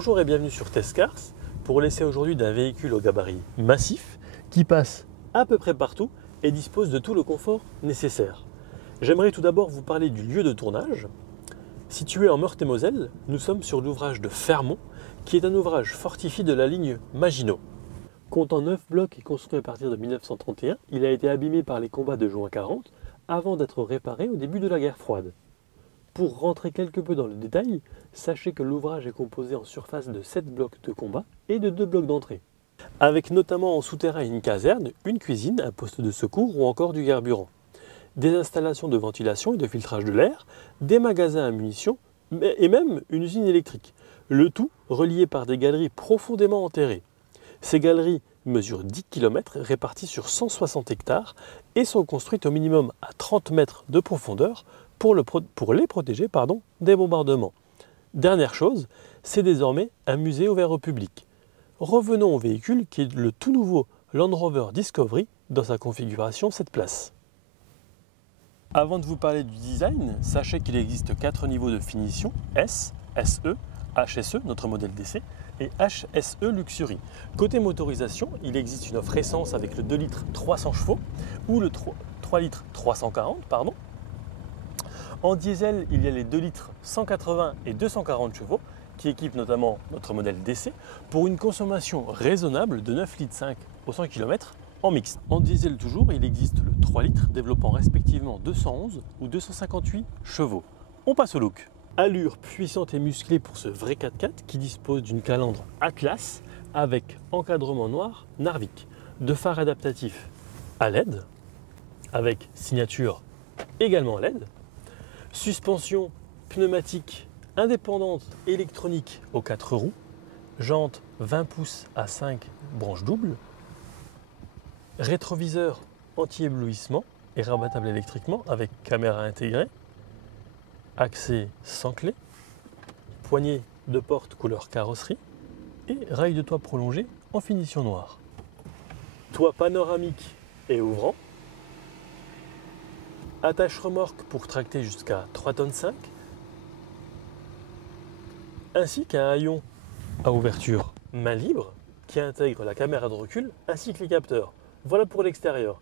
Bonjour et bienvenue sur Testcars pour l'essai aujourd'hui d'un véhicule au gabarit massif qui passe à peu près partout et dispose de tout le confort nécessaire. J'aimerais tout d'abord vous parler du lieu de tournage. Situé en Meurthe-et-Moselle, nous sommes sur l'ouvrage de Fermont qui est un ouvrage fortifié de la ligne Maginot. Comptant 9 blocs et construit à partir de 1931, il a été abîmé par les combats de juin 40 avant d'être réparé au début de la guerre froide. Pour rentrer quelque peu dans le détail, sachez que l'ouvrage est composé en surface de 7 blocs de combat et de 2 blocs d'entrée, avec notamment en souterrain une caserne, une cuisine, un poste de secours ou encore du carburant, des installations de ventilation et de filtrage de l'air, des magasins à munitions et même une usine électrique, le tout relié par des galeries profondément enterrées. Ces galeries mesurent 10 km réparties sur 160 hectares et sont construites au minimum à 30 mètres de profondeur pour les protéger des bombardements. Dernière chose, c'est désormais un musée ouvert au public. Revenons au véhicule qui est le tout nouveau Land Rover Discovery dans sa configuration 7 places. Avant de vous parler du design, sachez qu'il existe 4 niveaux de finition, S, SE, HSE, notre modèle d'essai, et HSE Luxury. Côté motorisation, il existe une offre essence avec le 2 litres 300 chevaux ou le 3 litres 340, En diesel, il y a les 2 litres 180 et 240 chevaux qui équipent notamment notre modèle d'essai pour une consommation raisonnable de 9 litres 5 au 100 km en mixte. En diesel toujours, il existe le 3 litres développant respectivement 211 ou 258 chevaux. On passe au look. Allure puissante et musclée pour ce vrai 4x4 qui dispose d'une calandre Atlas avec encadrement noir Narvik, de phares adaptatifs à LED avec signature également à LED, suspension pneumatique indépendante électronique aux 4 roues, jantes 20 pouces à 5 branches doubles, rétroviseur anti-éblouissement et rabattable électriquement avec caméra intégrée, accès sans clé, poignée de porte couleur carrosserie et rail de toit prolongé en finition noire. Toit panoramique et ouvrant, attache remorque pour tracter jusqu'à 3,5 tonnes, ainsi qu'un haillon à ouverture main libre qui intègre la caméra de recul ainsi que les capteurs. Voilà pour l'extérieur.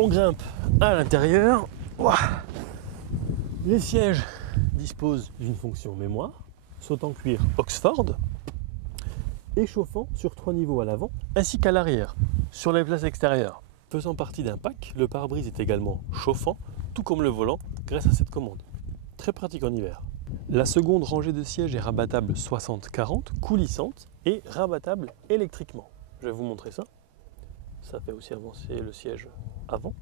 On grimpe à l'intérieur. Les sièges disposent d'une fonction mémoire, saute en cuir Oxford, et chauffant sur 3 niveaux à l'avant ainsi qu'à l'arrière, sur les places extérieures. Faisant partie d'un pack, le pare-brise est également chauffant, tout comme le volant, grâce à cette commande. Très pratique en hiver. La seconde rangée de sièges est rabattable 60-40, coulissante et rabattable électriquement. Je vais vous montrer ça. Ça fait aussi avancer le siège avant.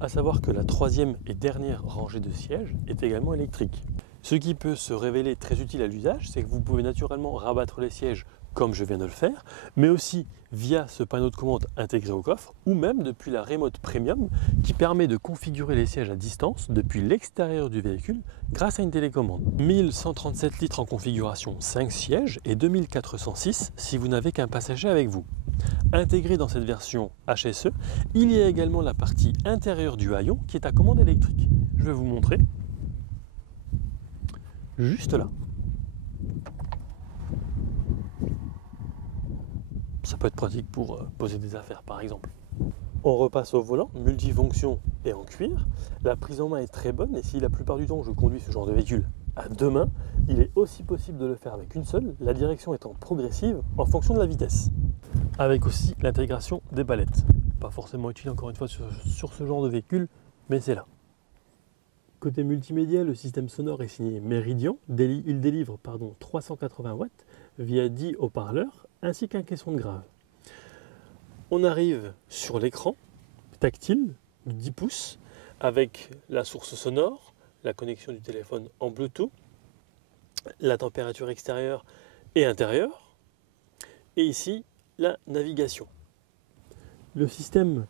À savoir que la troisième et dernière rangée de sièges est également électrique. Ce qui peut se révéler très utile à l'usage, c'est que vous pouvez naturellement rabattre les sièges comme je viens de le faire, mais aussi via ce panneau de commande intégré au coffre, ou même depuis la Remote Premium qui permet de configurer les sièges à distance depuis l'extérieur du véhicule grâce à une télécommande. 1137 litres en configuration 5 sièges et 2406 si vous n'avez qu'un passager avec vous. Intégré dans cette version HSE, il y a également la partie intérieure du haillon qui est à commande électrique. Je vais vous montrer. Juste là. Ça peut être pratique pour poser des affaires par exemple. On repasse au volant, multifonction et en cuir. La prise en main est très bonne et si la plupart du temps je conduis ce genre de véhicule à 2 mains, il est aussi possible de le faire avec une seule, la direction étant progressive en fonction de la vitesse. Avec aussi l'intégration des palettes. Pas forcément utile encore une fois sur ce genre de véhicule, mais c'est là. Côté multimédia, le système sonore est signé Meridian. Il délivre 380 watts via 10 haut-parleurs ainsi qu'un caisson de grave. On arrive sur l'écran tactile de 10 pouces avec la source sonore, la connexion du téléphone en Bluetooth, la température extérieure et intérieure, et ici la navigation. Le système,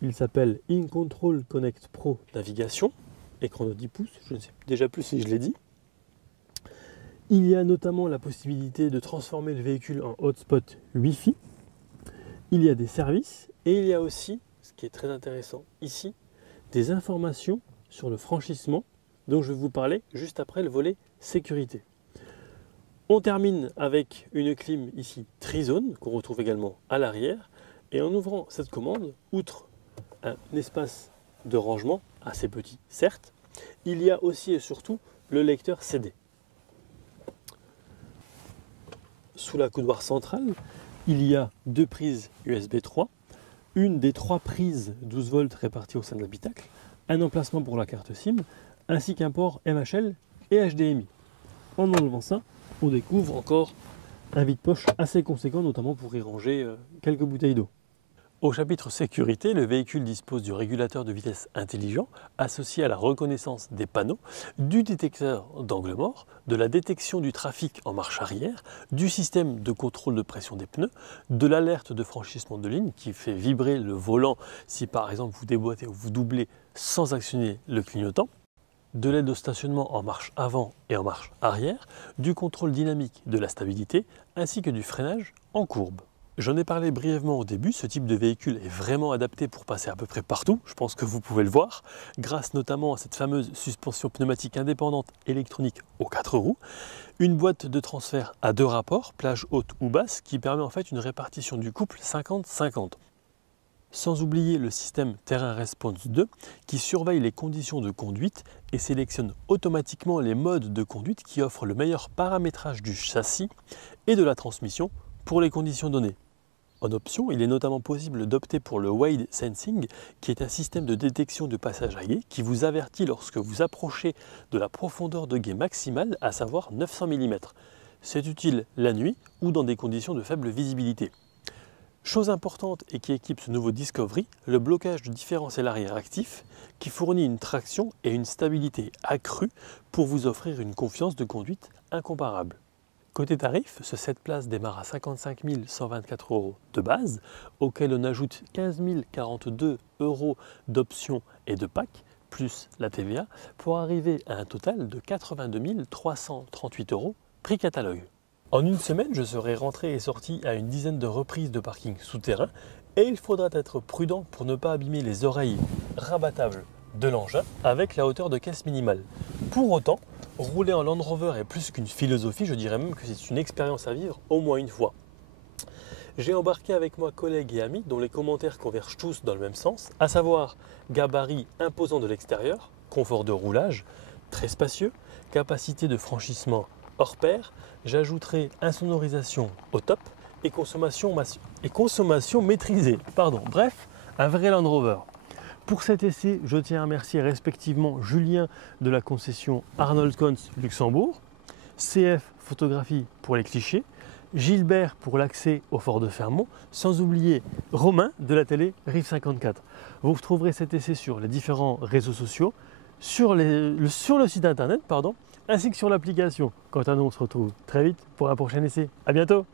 il s'appelle InControl Connect Pro Navigation, écran de 10 pouces, je ne sais déjà plus si je l'ai dit. Il y a notamment la possibilité de transformer le véhicule en hotspot Wi-Fi. Il y a des services et il y a aussi, ce qui est très intéressant ici, des informations sur le franchissement dont je vais vous parler juste après le volet sécurité. On termine avec une clim ici Trizone qu'on retrouve également à l'arrière. Et en ouvrant cette commande, outre un espace de rangement assez petit certes, il y a aussi et surtout le lecteur CD. Sous la coudoir centrale, il y a deux prises USB 3, une des trois prises 12 volts réparties au sein de l'habitacle, un emplacement pour la carte SIM, ainsi qu'un port MHL et HDMI. En enlevant ça, on découvre encore un vide-poche assez conséquent, notamment pour y ranger quelques bouteilles d'eau. Au chapitre sécurité, le véhicule dispose du régulateur de vitesse intelligent associé à la reconnaissance des panneaux, du détecteur d'angle mort, de la détection du trafic en marche arrière, du système de contrôle de pression des pneus, de l'alerte de franchissement de ligne qui fait vibrer le volant si par exemple vous déboîtez ou vous doublez sans actionner le clignotant, de l'aide au stationnement en marche avant et en marche arrière, du contrôle dynamique de la stabilité ainsi que du freinage en courbe. J'en ai parlé brièvement au début, ce type de véhicule est vraiment adapté pour passer à peu près partout, je pense que vous pouvez le voir, grâce notamment à cette fameuse suspension pneumatique indépendante électronique aux 4 roues, une boîte de transfert à 2 rapports, plage haute ou basse, qui permet en fait une répartition du couple 50-50. Sans oublier le système Terrain Response 2 qui surveille les conditions de conduite et sélectionne automatiquement les modes de conduite qui offrent le meilleur paramétrage du châssis et de la transmission pour les conditions données. En option, il est notamment possible d'opter pour le Wade Sensing, qui est un système de détection de passage à gué qui vous avertit lorsque vous approchez de la profondeur de gué maximale, à savoir 900 mm. C'est utile la nuit ou dans des conditions de faible visibilité. Chose importante et qui équipe ce nouveau Discovery, le blocage du différentiel arrière actif qui fournit une traction et une stabilité accrues pour vous offrir une confiance de conduite incomparable. Côté tarif, ce 7 places démarre à 55 124 € de base, auquel on ajoute 15 042 € d'options et de packs, plus la TVA, pour arriver à un total de 82 338 € prix catalogue. En une semaine, je serai rentré et sorti à une dizaine de reprises de parking souterrain et il faudra être prudent pour ne pas abîmer les oreilles rabattables de l'engin avec la hauteur de caisse minimale. Pour autant, rouler en Land Rover est plus qu'une philosophie, je dirais même que c'est une expérience à vivre au moins une fois. J'ai embarqué avec moi collègues et amis dont les commentaires convergent tous dans le même sens, à savoir gabarit imposant de l'extérieur, confort de roulage, très spacieux, capacité de franchissement hors pair, j'ajouterai insonorisation au top et consommation maîtrisée. Bref, un vrai Land Rover. Pour cet essai, je tiens à remercier respectivement Julien de la concession Arnold Cons Luxembourg, CF Photographie pour les clichés, Gilbert pour l'accès au fort de Fermont, sans oublier Romain de la télé Rive 54. Vous retrouverez cet essai sur les différents réseaux sociaux, sur le site internet, ainsi que sur l'application. Quant à nous, on se retrouve très vite pour un prochain essai. À bientôt!